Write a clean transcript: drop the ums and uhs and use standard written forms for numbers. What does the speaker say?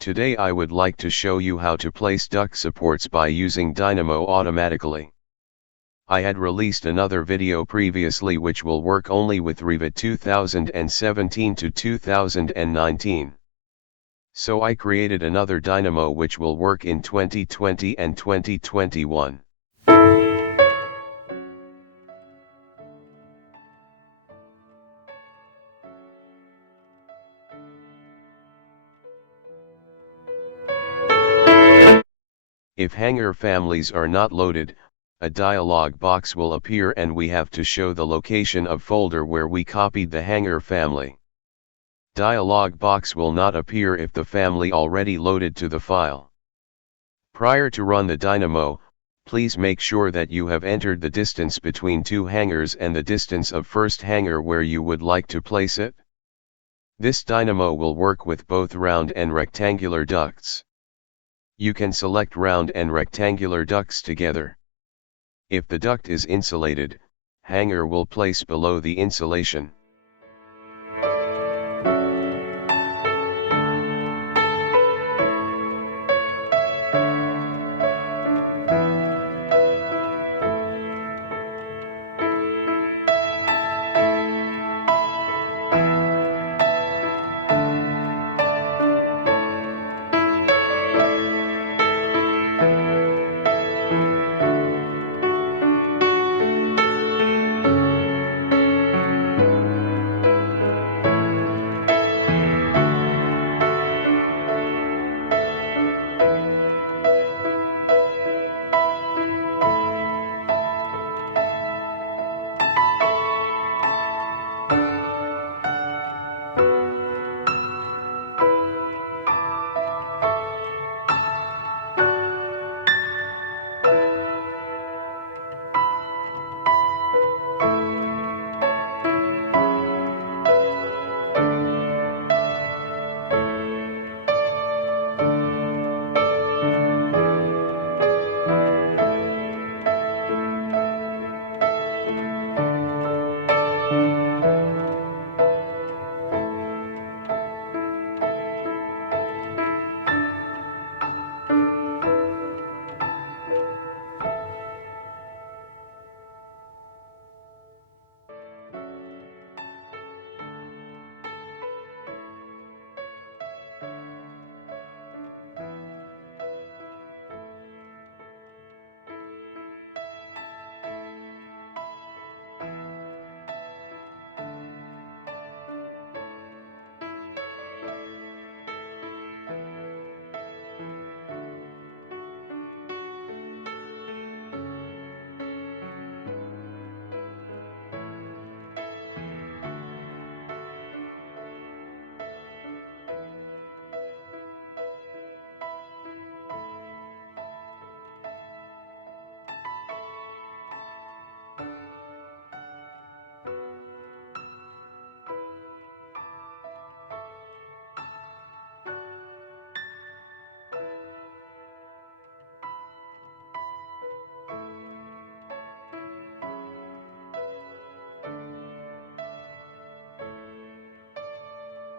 Today I would like to show you how to place duct supports by using Dynamo automatically. I had released another video previously which will work only with Revit 2017 to 2019. So I created another Dynamo which will work in 2020 and 2021. If hanger families are not loaded, a dialog box will appear and we have to show the location of folder where we copied the hanger family. Dialog box will not appear if the family already loaded to the file. Prior to run the Dynamo, please make sure that you have entered the distance between two hangers and the distance of first hanger where you would like to place it. This Dynamo will work with both round and rectangular ducts. You can select round and rectangular ducts together. If the duct is insulated, hanger will place below the insulation.